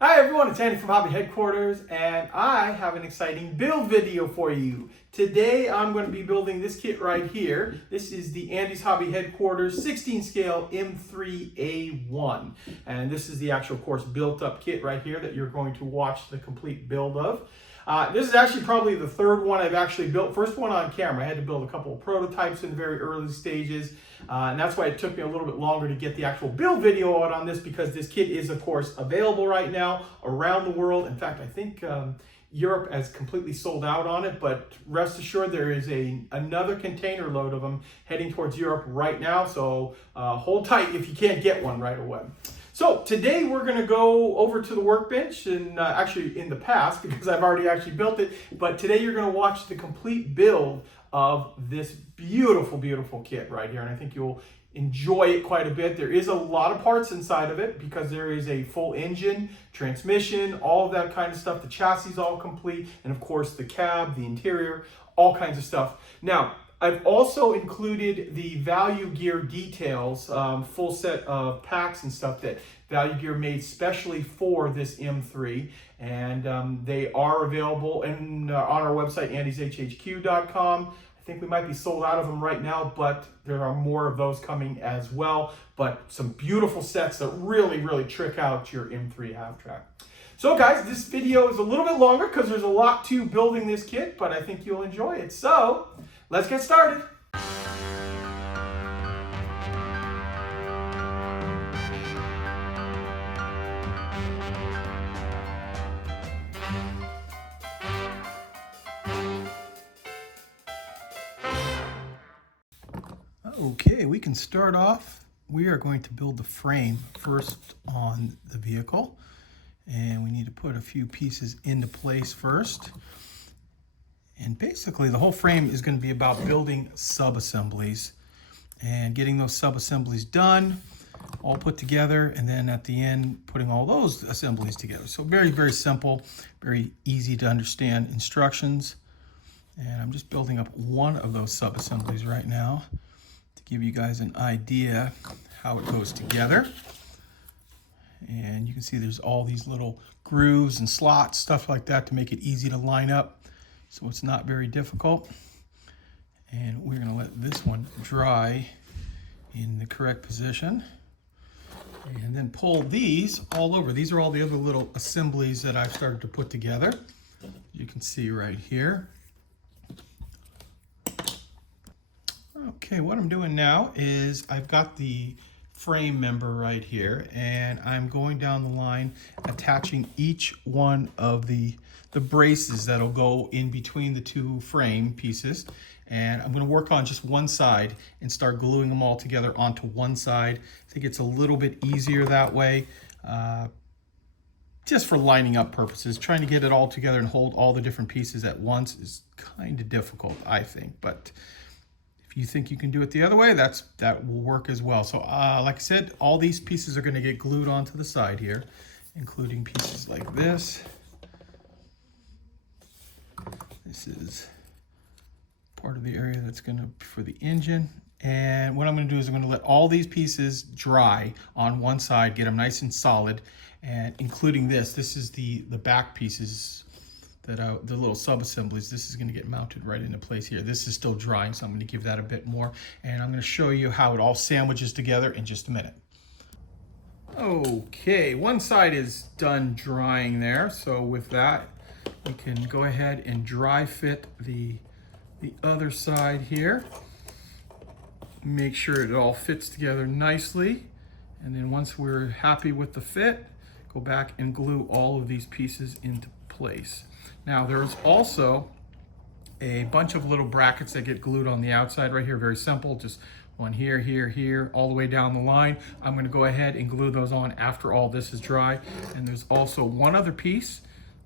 Hi everyone, it's Andy from Hobby Headquarters, and I have an exciting build video for you. Today I'm going to be building this kit right here. This is the Andy's Hobby Headquarters 16 scale M3A1. And this is the actual, of course, built up kit right here that you're going to watch the complete build of. This is actually probably the third one I've actually built. First one on camera. I had to build a couple of prototypes in the very early stages. And that's why it took me a little bit longer to get the actual build video out on this, because this kit is, of course, available right now around the world. In fact, I think Europe has completely sold out on it, but rest assured there is another container load of them heading towards Europe right now. So hold tight if you can't get one right away. So today we're going to go over to the workbench, and actually in the past, because I've already actually built it, but today you're going to watch the complete build of this beautiful, beautiful kit right here, and I think you'll enjoy it quite a bit. There is a lot of parts inside of it because there is a full engine, transmission, all of that kind of stuff. The chassis is all complete, and of course the cab, the interior, all kinds of stuff. Now, I've also included the Value Gear details, full set of packs and stuff that Value Gear made specially for this M3, and they are available on our website, andyshhq.com. I think we might be sold out of them right now, but there are more of those coming as well. But some beautiful sets that really, really trick out your M3 Halftrack. So guys, this video is a little bit longer because there's a lot to building this kit, but I think you'll enjoy it. So let's get started. Okay, we can start off. We are going to build the frame first on the vehicle, and we need to put a few pieces into place first. And basically the whole frame is going to be about building sub-assemblies and getting those sub-assemblies done, all put together, and then at the end putting all those assemblies together. So very, very simple, very easy to understand instructions. And I'm just building up one of those sub-assemblies right now to give you guys an idea how it goes together. And you can see there's all these little grooves and slots, stuff like that, to make it easy to line up. So it's not very difficult. And we're going to let this one dry in the correct position. And then pull these all over. These are all the other little assemblies that I've started to put together. You can see right here. Okay, what I'm doing now is I've got the frame member right here, and I'm going down the line attaching each one of the braces that'll go in between the two frame pieces. And I'm going to work on just one side and start gluing them all together onto one side. I think it's a little bit easier that way, just for lining up purposes. Trying to get it all together and hold all the different pieces at once is kind of difficult, I think. But if you think you can do it the other way, that will work as well. So like I said, all these pieces are going to get glued onto the side here, including pieces like this. This is part of the area that's going to for the engine. And what I'm going to do is I'm going to let all these pieces dry on one side, get them nice and solid, and including this. This is the back pieces, that the little sub-assemblies. This is going to get mounted right into place here. This is still drying, so I'm going to give that a bit more. And I'm going to show you how it all sandwiches together in just a minute. Okay, one side is done drying there. So with that, we can go ahead and dry fit the other side here. Make sure it all fits together nicely. And then once we're happy with the fit, go back and glue all of these pieces into place. Now there's also a bunch of little brackets that get glued on the outside right here. Very simple, just one here, here, here, all the way down the line. I'm going to go ahead and glue those on after all this is dry. And there's also one other piece,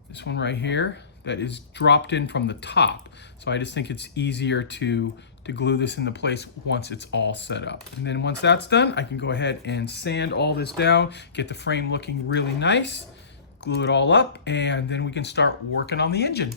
this one right here, that is dropped in from the top. So I just think it's easier to glue this into place once it's all set up. And then once that's done, I can go ahead and sand all this down, get the frame looking really nice, glue it all up, and then we can start working on the engine.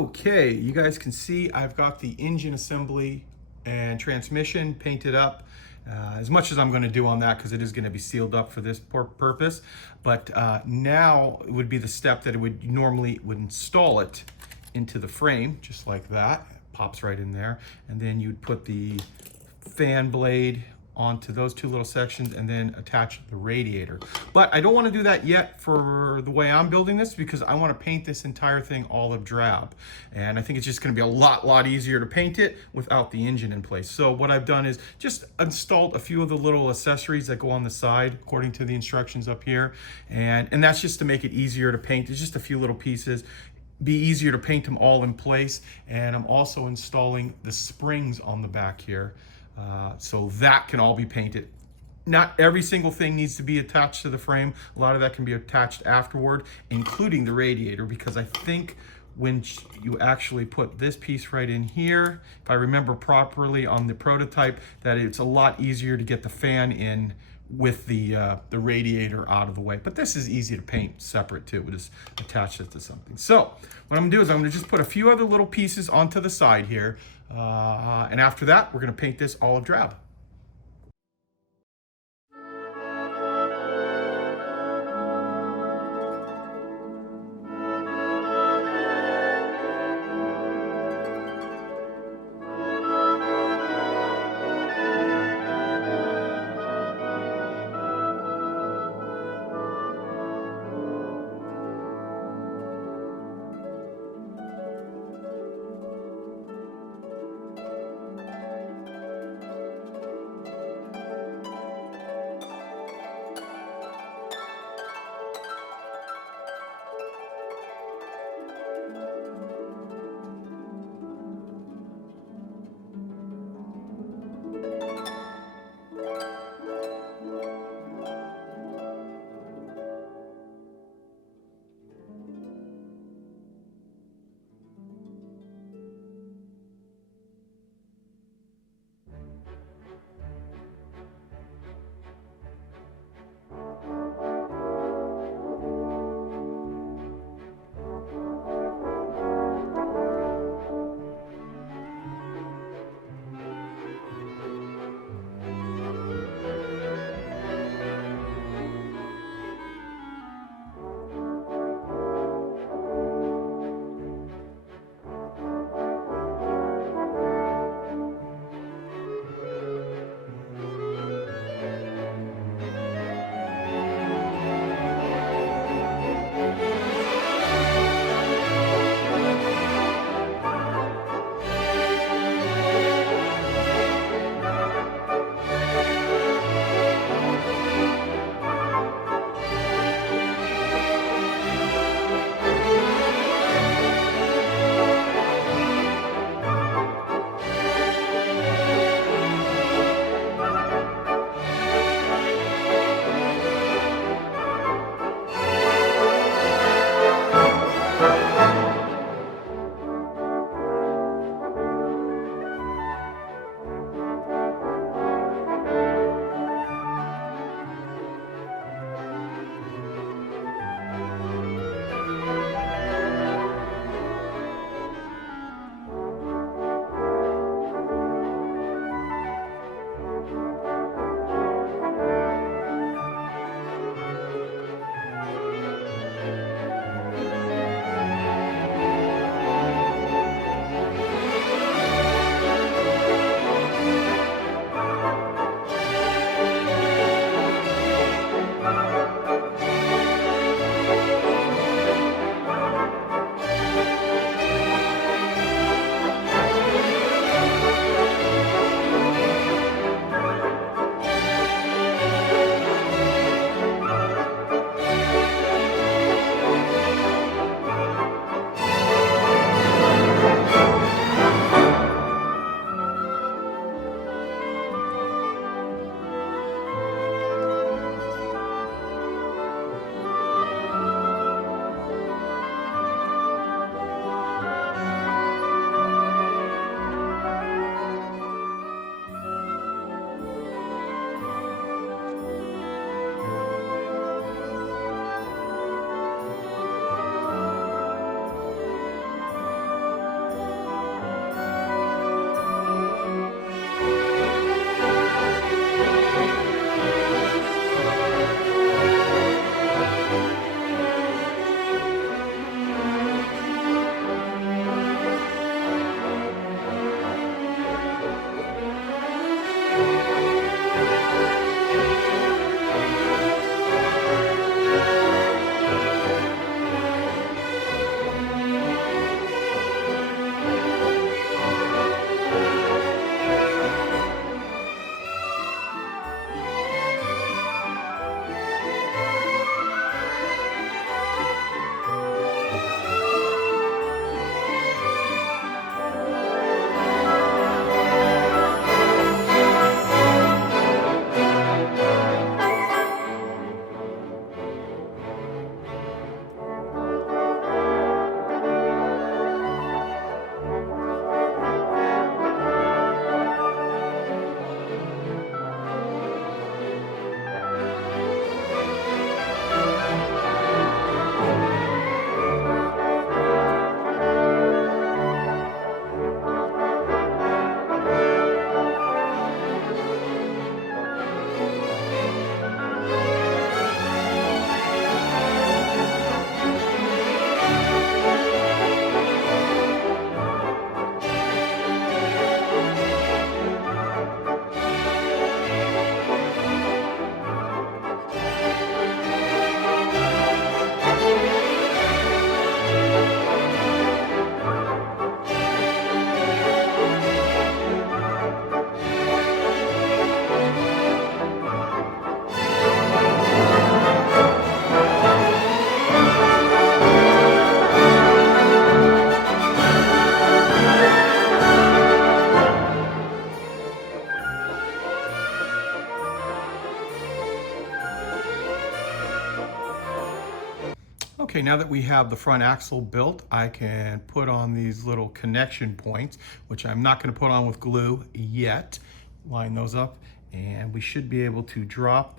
Okay, you guys can see I've got the engine assembly and transmission painted up. As much as I'm going to do on that because it is going to be sealed up for this purpose. But now it would be the step that it would would install it into the frame, just like that. It pops right in there. And then you'd put the fan blade onto those two little sections and then attach the radiator. But I don't want to do that yet for the way I'm building this because I want to paint this entire thing olive drab. And I think it's just going to be a lot easier to paint it without the engine in place. So what I've done is just installed a few of the little accessories that go on the side according to the instructions up here. And that's just to make it easier to paint. There's just a few little pieces. Be easier to paint them all in place. And I'm also installing the springs on the back here. So that can all be painted. Not every single thing needs to be attached to the frame. A lot of that can be attached afterward, including the radiator, because I think when you actually put this piece right in here, if I remember properly on the prototype, that it's a lot easier to get the fan in with the radiator out of the way. But this is easy to paint separate too. We'll just attach it to something. So what I'm gonna do is I'm gonna just put a few other little pieces onto the side here. And after that, we're gonna paint this olive drab. Okay, now that we have the front axle built, I can put on these little connection points, which I'm not going to put on with glue yet. Line those up, and we should be able to drop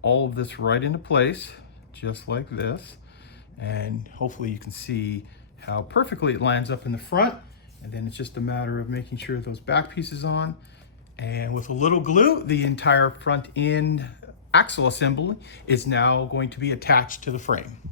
all of this right into place, just like this. And hopefully you can see how perfectly it lines up in the front. And then it's just a matter of making sure those back pieces on. And with a little glue, the entire front end axle assembly is now going to be attached to the frame.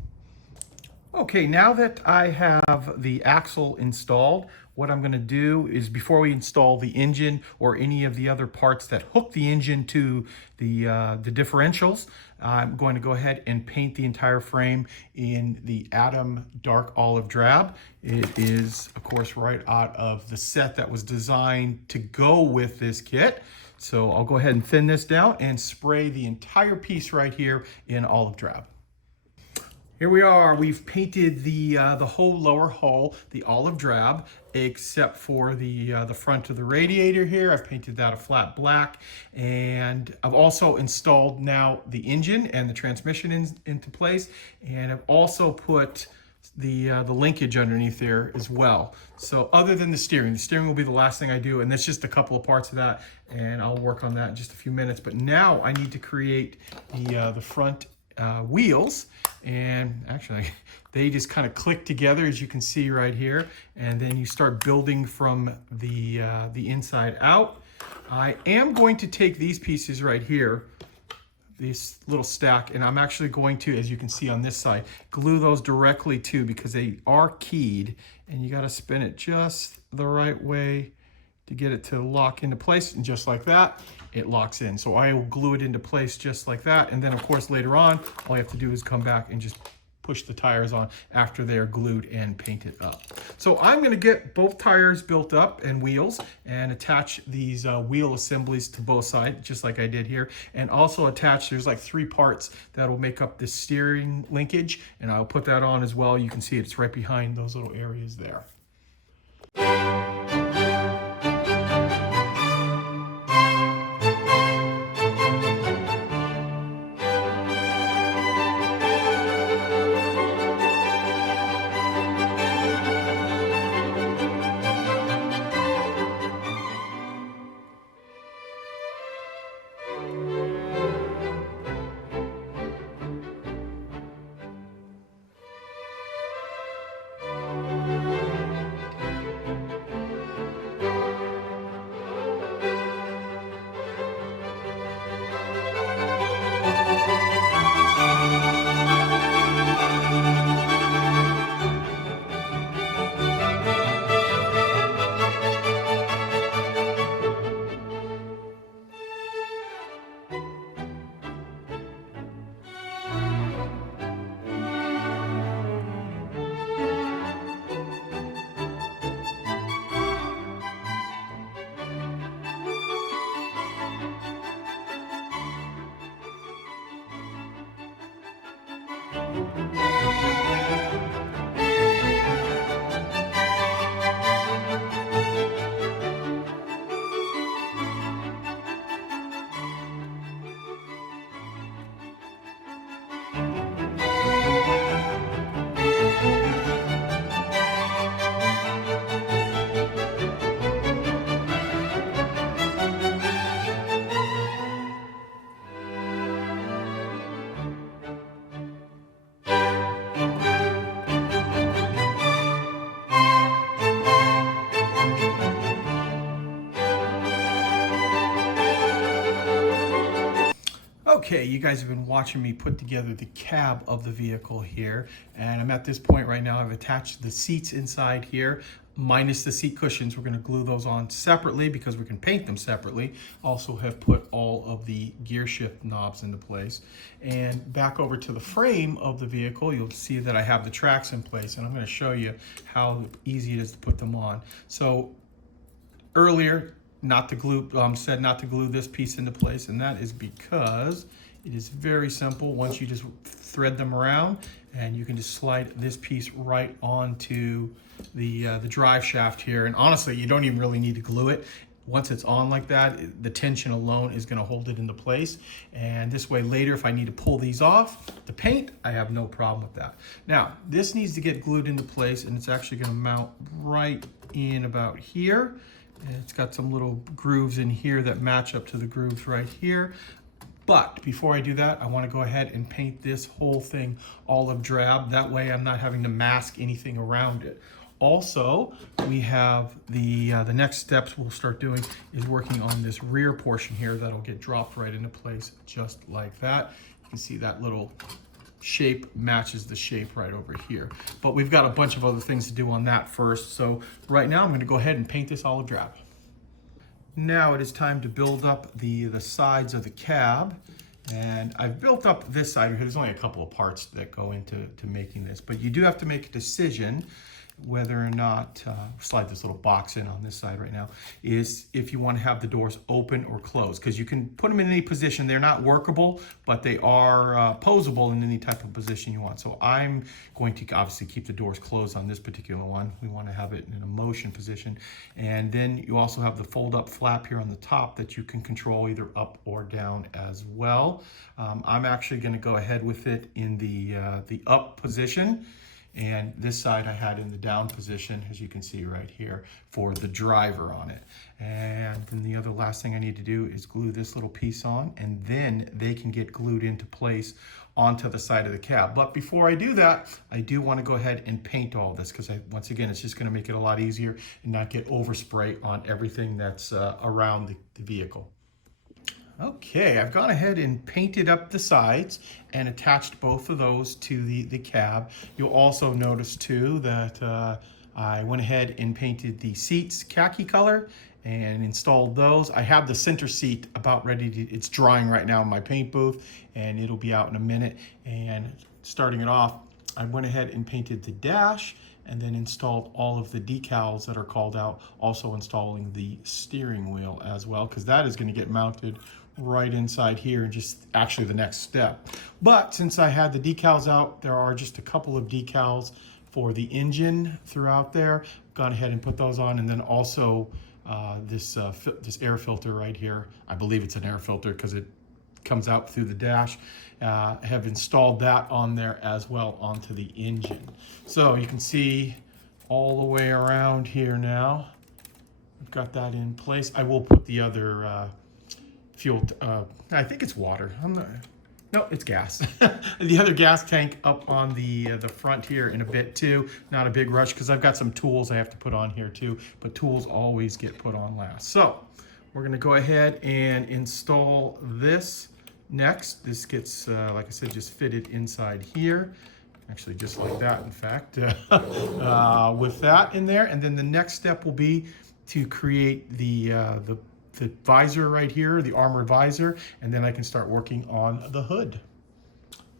Okay, now that I have the axle installed, what I'm going to do is, before we install the engine or any of the other parts that hook the engine to the differentials, I'm going to go ahead and paint the entire frame in the Atom Dark Olive Drab. It is, of course, right out of the set that was designed to go with this kit. So I'll go ahead and thin this down and spray the entire piece right here in olive drab. Here we are. We've painted the whole lower hull, the olive drab, except for the front of the radiator here. I've painted that a flat black, and I've also installed now the engine and the transmission into place, and I've also put the linkage underneath there as well. So other than the steering will be the last thing I do, and that's just a couple of parts of that, and I'll work on that in just a few minutes. But now I need to create the front wheels, and actually they just kind of click together, as you can see right here, and then you start building from the inside out. I am going to take these pieces right here, this little stack, and I'm actually going to, as you can see on this side, glue those directly to, because they are keyed, and you got to spin it just the right way to get it to lock into place, and just like that, it locks in. So I will glue it into place just like that, and then of course later on, all you have to do is come back and just push the tires on after they're glued and painted up. So I'm gonna get both tires built up and wheels, and attach these wheel assemblies to both sides, just like I did here, and also attach, there's like 3 parts that will make up the steering linkage, and I'll put that on as well. You can see it's right behind those little areas there. Okay, you guys have been watching me put together the cab of the vehicle here, and I'm at this point right now. I've attached the seats inside here, minus the seat cushions. We're going to glue those on separately because we can paint them separately. Also have put all of the gear shift knobs into place. And back over to the frame of the vehicle, you'll see that I have the tracks in place, and I'm going to show you how easy it is to put them on. So earlier, said not to glue this piece into place, and that is because it is very simple. Once you just thread them around, and you can just slide this piece right onto the drive shaft here. And honestly, you don't even really need to glue it. once it's on like that, the tension alone is going to hold it into place. And this way later, if I need to pull these off the paint, I have no problem with that. Now, this needs to get glued into place, and it's actually going to mount right in about here. And it's got some little grooves in here that match up to the grooves right here. But before I do that, I want to go ahead and paint this whole thing olive drab. That way I'm not having to mask anything around it. Also, we have the next steps we'll start doing is working on this rear portion here that'll get dropped right into place just like that. You can see that little shape matches the shape right over here. But we've got a bunch of other things to do on that first. So right now I'm going to go ahead and paint this olive drab. Now it is time to build up the sides of the cab. And I've built up this side here. There's only a couple of parts that go into making this, but you do have to make a decision whether or not, slide this little box in on this side right now, is if you want to have the doors open or closed, because you can put them in any position. They're not workable, but they are posable in any type of position you want. So I'm going to obviously keep the doors closed on this particular one. We want to have it in a motion position. And then you also have the fold up flap here on the top that you can control either up or down as well. I'm actually going to go ahead with it in the up position. And this side I had in the down position, as you can see right here, for the driver on it. And then the other last thing I need to do is glue this little piece on, and then they can get glued into place onto the side of the cab. But before I do that, I do want to go ahead and paint all this, because once again, it's just going to make it a lot easier and not get overspray on everything that's around the vehicle. Okay, I've gone ahead and painted up the sides and attached both of those to the cab. You'll also notice too that I went ahead and painted the seats khaki color and installed those. I have the center seat about ready to, it's drying right now in my paint booth, and it'll be out in a minute. And starting it off, I went ahead and painted the dash and then installed all of the decals that are called out, also installing the steering wheel as well, because that is going to get mounted right inside here and just actually the next step. But since I had the decals out, there are just a couple of decals for the engine throughout there. Gone ahead and put those on, and then also this air filter right here. I believe it's an air filter because it comes out through the dash. Have installed that on there as well onto the engine. So you can see all the way around here now. I've got that in place. I will put the other fuel, I think it's water. No, it's gas. The other gas tank up on the front here in a bit too. Not a big rush because I've got some tools I have to put on here too, but tools always get put on last. So we're gonna go ahead and install this next. This gets, like I said, just fitted inside here. Actually, just like that, in fact, with that in there. And then the next step will be to create the visor right here, the armored visor, and then I can start working on the hood.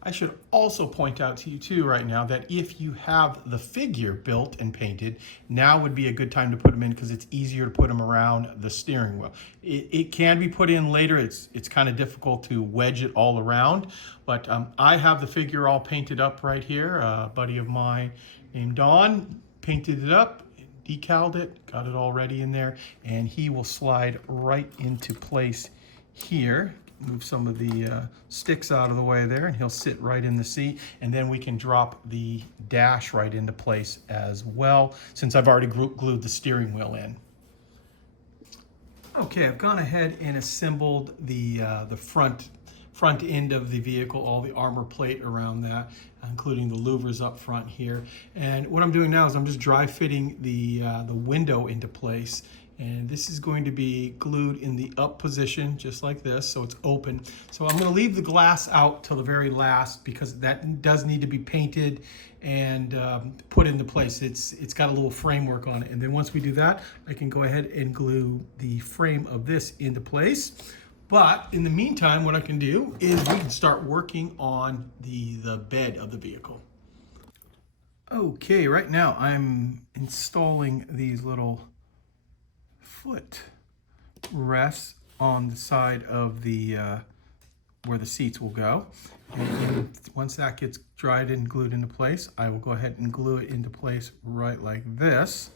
I should also point out to you too right now that if you have the figure built and painted, now would be a good time to put them in because it's easier to put them around the steering wheel. It can be put in later. It's kind of difficult to wedge it all around, but I have the figure all painted up right here. A buddy of mine named Don painted it up, decaled it, got it all ready in there, and he will slide right into place here. Move some of the sticks out of the way there, and he'll sit right in the seat, and then we can drop the dash right into place as well, since I've already glued the steering wheel in. Okay, I've gone ahead and assembled the front end of the vehicle, all the armor plate around that, including the louvers up front here. And what I'm doing now is I'm just dry fitting the window into place. And this is going to be glued in the up position, just like this, so it's open. So I'm going to leave the glass out till the very last because that does need to be painted and put into place. It's got a little framework on it. And then once we do that, I can go ahead and glue the frame of this into place. But in the meantime, what I can do is we can start working on the bed of the vehicle. Okay, right now I'm installing these little foot rests on the side of the where the seats will go. And once that gets dried and glued into place, I will go ahead and glue it into place right like this.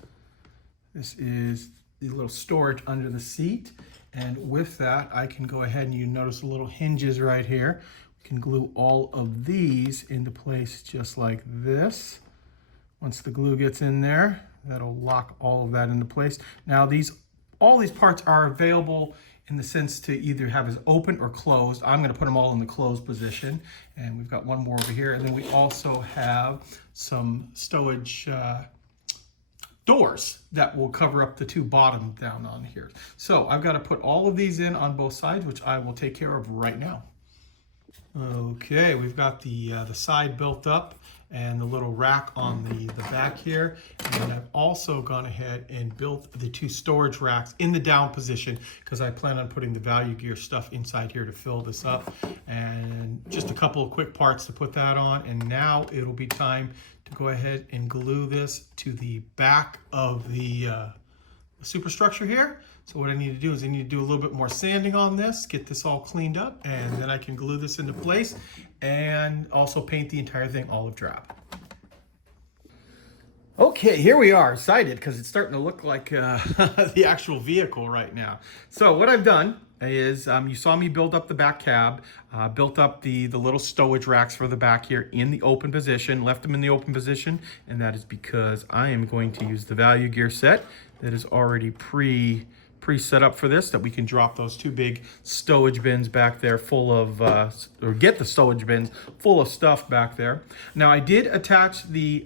This is the little storage under the seat. And with that, I can go ahead and you notice the little hinges right here. We can glue all of these into place just like this. Once the glue gets in there, that'll lock all of that into place. Now all these parts are available in the sense to either have as open or closed. I'm going to put them all in the closed position. And we've got one more over here. And then we also have some stowage doors that will cover up the two bottom down on here. So I've got to put all of these in on both sides, which I will take care of right now. Okay, we've got the side built up and the little rack on the back here. And I've also gone ahead and built the two storage racks in the down position because I plan on putting the value gear stuff inside here to fill this up. And just a couple of quick parts to put that on. And now it'll be time to go ahead and glue this to the back of the superstructure here. So what I need to do is I need to do a little bit more sanding on this, get this all cleaned up, and then I can glue this into place and also paint the entire thing olive drab. Okay, here we are, excited because it's starting to look like the actual vehicle right now. So what I've done is you saw me build up the back cab, built up the little stowage racks for the back here in the open position, left them in the open position, and that is because I am going to use the value gear set that is already pre-set up for this, that we can drop those two big stowage bins back there full of, or get the stowage bins full of stuff back there. Now I did attach the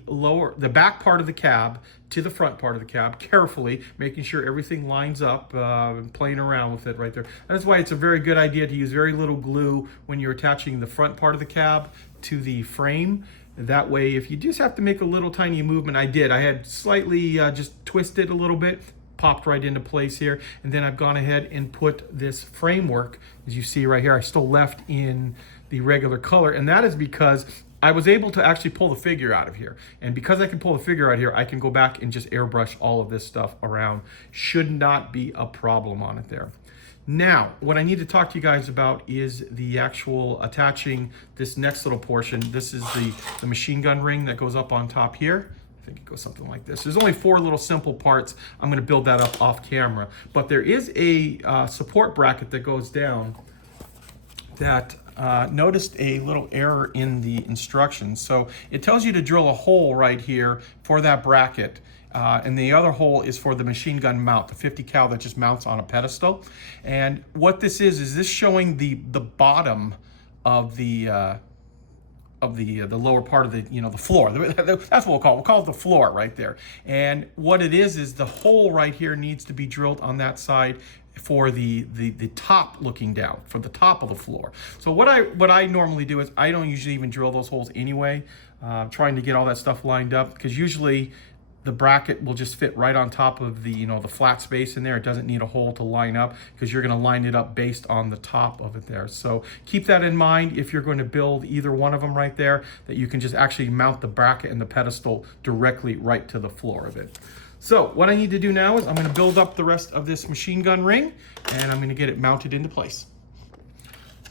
back part of the cab to the front part of the cab carefully, making sure everything lines up, playing around with it right there. That's why it's a very good idea to use very little glue when you're attaching the front part of the cab to the frame. That way, if you just have to make a little tiny movement, I had slightly just twisted a little bit, popped right into place here. And then I've gone ahead and put this framework, as you see right here, I still left in the regular color. And that is because I was able to actually pull the figure out of here. And because I can pull the figure out here, I can go back and just airbrush all of this stuff around. Should not be a problem on it there. Now, what I need to talk to you guys about is the actual attaching this next little portion. This is the machine gun ring that goes up on top here. I think it goes something like this. There's only 4 little simple parts. I'm going to build that up off camera. But there is a support bracket that goes down that noticed a little error in the instructions. So it tells you to drill a hole right here for that bracket. And the other hole is for the machine gun mount, the 50 cal that just mounts on a pedestal. And what this is this showing the bottom of the lower part of the floor. That's what we'll call it. We'll call it the floor right there. And what it is the hole right here needs to be drilled on that side for the top looking down, for the top of the floor. So what I normally do is I don't usually even drill those holes anyway, trying to get all that stuff lined up, because usually the bracket will just fit right on top of the flat space in there. It doesn't need a hole to line up because you're going to line it up based on the top of it there. So keep that in mind if you're going to build either one of them right there, that you can just actually mount the bracket and the pedestal directly right to the floor of it. So what I need to do now is I'm going to build up the rest of this machine gun ring, and I'm going to get it mounted into place.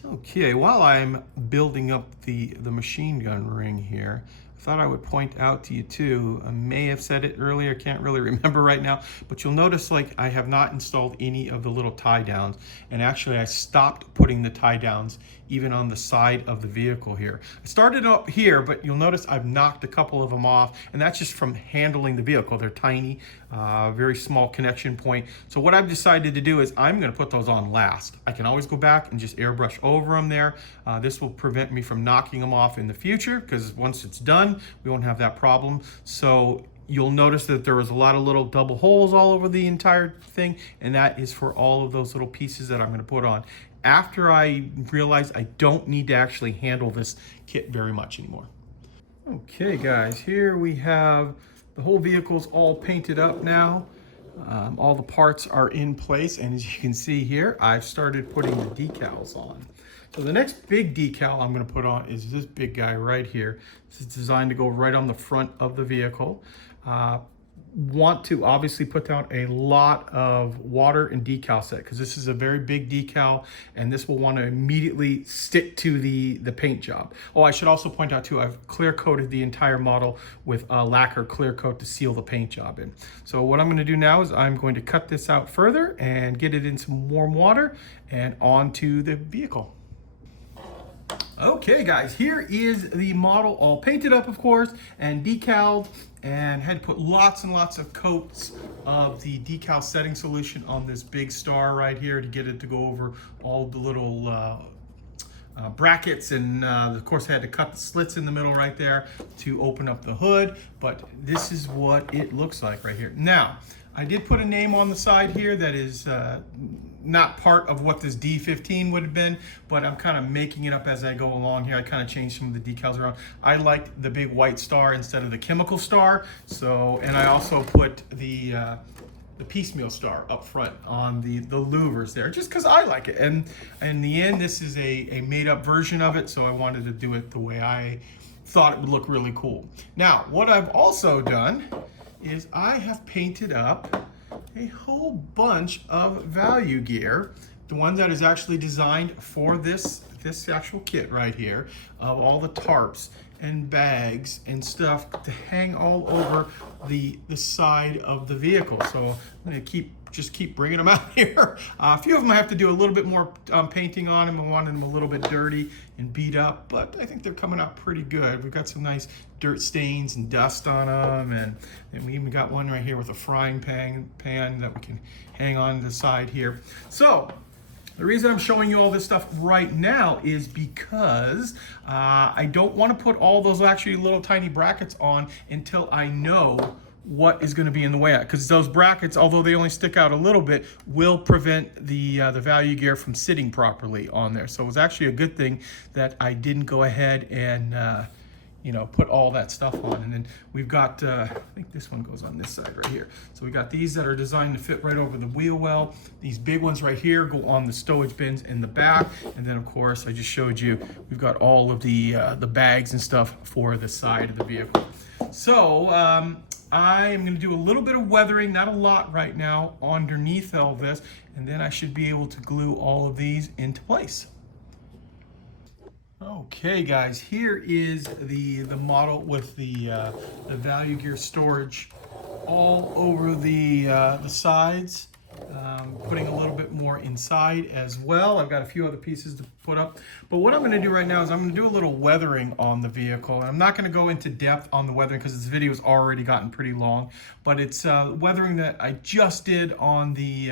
Okay, while I'm building up the machine gun ring here, I thought I would point out to you too, I may have said it earlier, can't really remember right now, but you'll notice like I have not installed any of the little tie downs, and actually I stopped putting the tie downs even on the side of the vehicle here. I started up here, but you'll notice I've knocked a couple of them off, and that's just from handling the vehicle. They're tiny, very small connection point. So what I've decided to do is I'm gonna put those on last. I can always go back and just airbrush over them there. This will prevent me from knocking them off in the future, because once it's done, we won't have that problem. So you'll notice that there was a lot of little double holes all over the entire thing, and that is for all of those little pieces that I'm gonna put on. After I realized I don't need to actually handle this kit very much anymore. Okay guys, here we have the whole vehicle's all painted up now. All the parts are in place, and as you can see here, I've started putting the decals on. So the next big decal I'm going to put on is this big guy right here. This is designed to go right on the front of the vehicle. want to obviously put down a lot of water and decal set, because this is a very big decal and this will want to immediately stick to the paint job. Oh, I should also point out too, I've clear coated the entire model with a lacquer clear coat to seal the paint job in. So what I'm going to do now is I'm going to cut this out further and get it in some warm water and onto the vehicle. Okay guys, here is the model all painted up, of course, and decaled, and had to put lots and lots of coats of the decal setting solution on this big star right here to get it to go over all the little brackets, and of course I had to cut the slits in the middle right there to open up the hood, but this is what it looks like right here. Now, I did put a name on the side here that is not part of what this D15 would have been, but I'm kind of making it up as I go along here. I kind of changed some of the decals around. I liked the big white star instead of the chemical star, so, and I also put the piecemeal star up front on the louvers there, just because I like it. And in the end, this is a made-up version of it, so I wanted to do it the way I thought it would look really cool. Now, what I've also done is I have painted up a whole bunch of value gear, the one that is actually designed for this actual kit right here, of all the tarps and bags and stuff to hang all over the side of the vehicle. So I'm going to just keep bringing them out here. A few of them I have to do a little bit more painting on them. I wanted them a little bit dirty and beat up, but I think they're coming out pretty good. We've got some nice dirt stains and dust on them, and then we even got one right here with a frying pan that we can hang on the side here. So the reason I'm showing you all this stuff right now is because I don't want to put all those actually little tiny brackets on until I know what is going to be in the way, because those brackets, although they only stick out a little bit, will prevent the value gear from sitting properly on there. So it was actually a good thing that I didn't go ahead and put all that stuff on. And then we've got, I think this one goes on this side right here. So we got these that are designed to fit right over the wheel well. These big ones right here go on the stowage bins in the back. And then of course, I just showed you, we've got all of the bags and stuff for the side of the vehicle. So I am going to do a little bit of weathering, not a lot right now, underneath all this, and then I should be able to glue all of these into place. Okay guys, here is the model with the value gear storage all over the sides. Putting a little bit more inside as well. I've got a few other pieces to put up, but what I'm going to do right now is I'm going to do a little weathering on the vehicle, and I'm not going to go into depth on the weathering because this video has already gotten pretty long, but it's weathering that I just did on the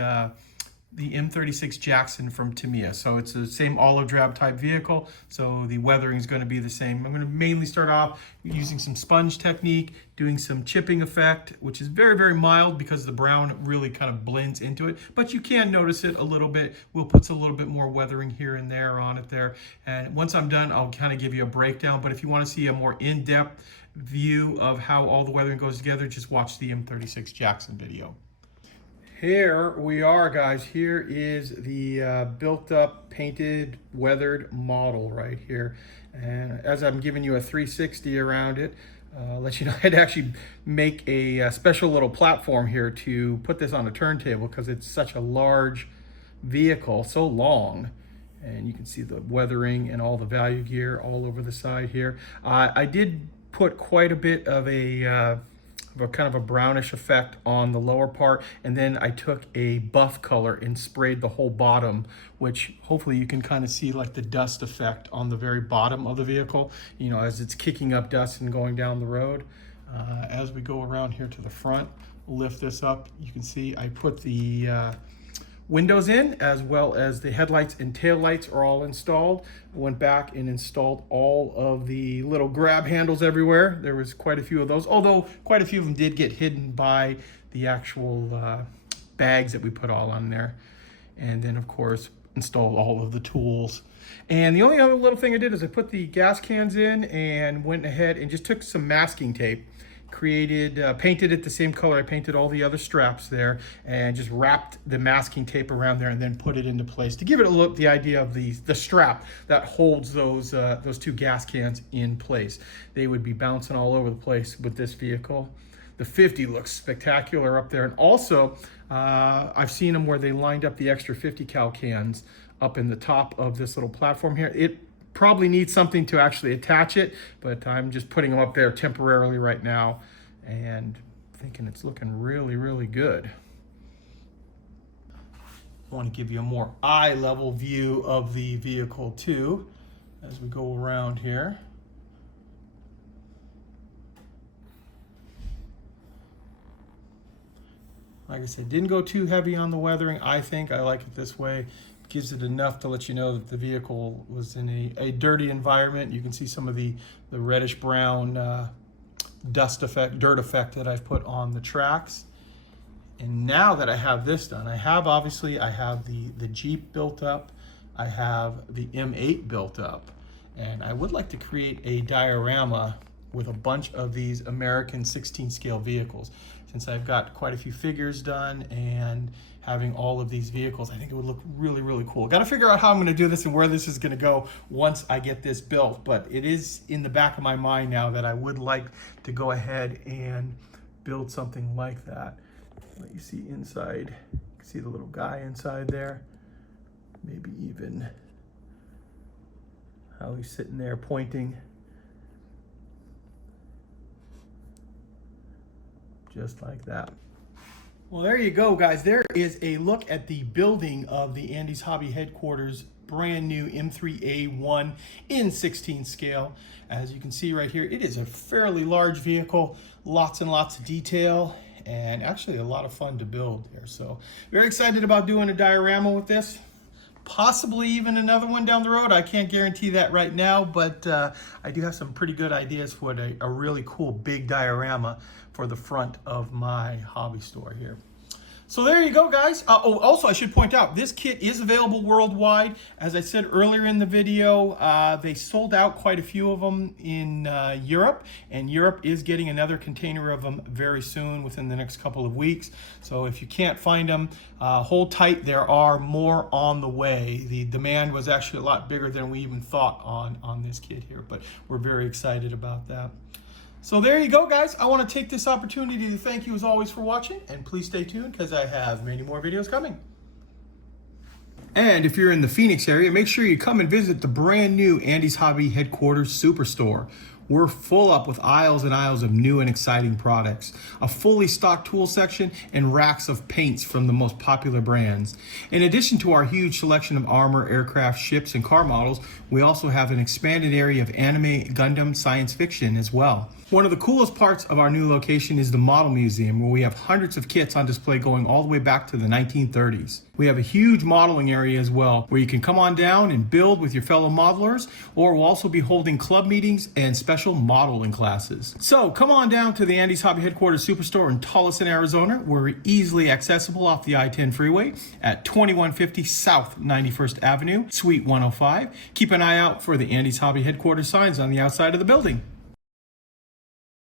M36 Jackson from Tamiya. So it's the same olive drab type vehicle, so the weathering is going to be the same. I'm going to mainly start off using some sponge technique, doing some chipping effect, which is very, very mild because the brown really kind of blends into it, but you can notice it a little bit. We'll put a little bit more weathering here and there on it there. And once I'm done, I'll kind of give you a breakdown, but if you want to see a more in-depth view of how all the weathering goes together, just watch the M36 Jackson video. Here we are, guys. Here is the built up, painted, weathered model right here. And as I'm giving you a 360 around it, let you know, I had to actually make a special little platform here to put this on a turntable because it's such a large vehicle, so long. And you can see the weathering and all the value gear all over the side here. I did put quite a bit of a kind of a brownish effect on the lower part, and then I took a buff color and sprayed the whole bottom, which hopefully you can kind of see like the dust effect on the very bottom of the vehicle, you know, as it's kicking up dust and going down the road. As we go around here to the front, lift this up, you can see I put the windows in, as well as the headlights and tail lights are all installed. Went back and installed all of the little grab handles everywhere. There was quite a few of those, although quite a few of them did get hidden by the actual bags that we put all on there. And then of course, installed all of the tools. And the only other little thing I did is I put the gas cans in and went ahead and just took some masking tape, painted it the same color I painted all the other straps there, and just wrapped the masking tape around there and then put it into place to give it a look, the idea of the strap that holds those two gas cans in place. They would be bouncing all over the place with this vehicle. the 50 looks spectacular up there. And also, I've seen them where they lined up the extra 50 cal cans up in the top of this little platform here. It probably needs something to actually attach it, but I'm just putting them up there temporarily right now and thinking it's looking really, really good. I want to give you a more eye level view of the vehicle too as we go around here. Like I said, didn't go too heavy on the weathering. I think I like it this way. Gives it enough to let you know that the vehicle was in a dirty environment. You can see some of the reddish brown dust effect, dirt effect that I've put on the tracks. And now that I have this done, I have the Jeep built up. I have the M8 built up. And I would like to create a diorama with a bunch of these American 16 scale vehicles. Since I've got quite a few figures done and having all of these vehicles, I think it would look really, really cool. Got to figure out how I'm going to do this and where this is going to go once I get this built. But it is in the back of my mind now that I would like to go ahead and build something like that. Let you see inside. You can see the little guy inside there. Maybe even how he's sitting there pointing. Just like that. Well, there you go, guys. There is a look at the building of the Andy's Hobby headquarters brand new M3A1 in 16 scale. As you can see right here, it is a fairly large vehicle, lots and lots of detail, and actually a lot of fun to build here. So very excited about doing a diorama with this. Possibly even another one down the road. I can't guarantee that right now, but I do have some pretty good ideas for a really cool big diorama for the front of my hobby store here. So there you go, guys. Oh, also I should point out, this kit is available worldwide. As I said earlier in the video, they sold out quite a few of them in Europe, and Europe is getting another container of them very soon, within the next couple of weeks. So if you can't find them, hold tight. There are more on the way. The demand was actually a lot bigger than we even thought on this kit here, but we're very excited about that. So there you go, guys. I want to take this opportunity to thank you as always for watching, and please stay tuned because I have many more videos coming. And if you're in the Phoenix area, make sure you come and visit the brand new Andy's Hobby headquarters superstore. We're full up with aisles and aisles of new and exciting products, a fully stocked tool section, and racks of paints from the most popular brands. In addition to our huge selection of armor, aircraft, ships, and car models, we also have an expanded area of anime, Gundam, science fiction as well. One of the coolest parts of our new location is the Model Museum, where we have hundreds of kits on display going all the way back to the 1930s. We have a huge modeling area as well, where you can come on down and build with your fellow modelers, or we'll also be holding club meetings and special modeling classes. So come on down to the Andy's Hobby headquarters superstore in TOLLESON, Arizona. We're easily accessible off the I-10 freeway at 2150 South 91st Avenue, Suite 105. Keep an eye out for the Andy's Hobby headquarters signs on the outside of the building.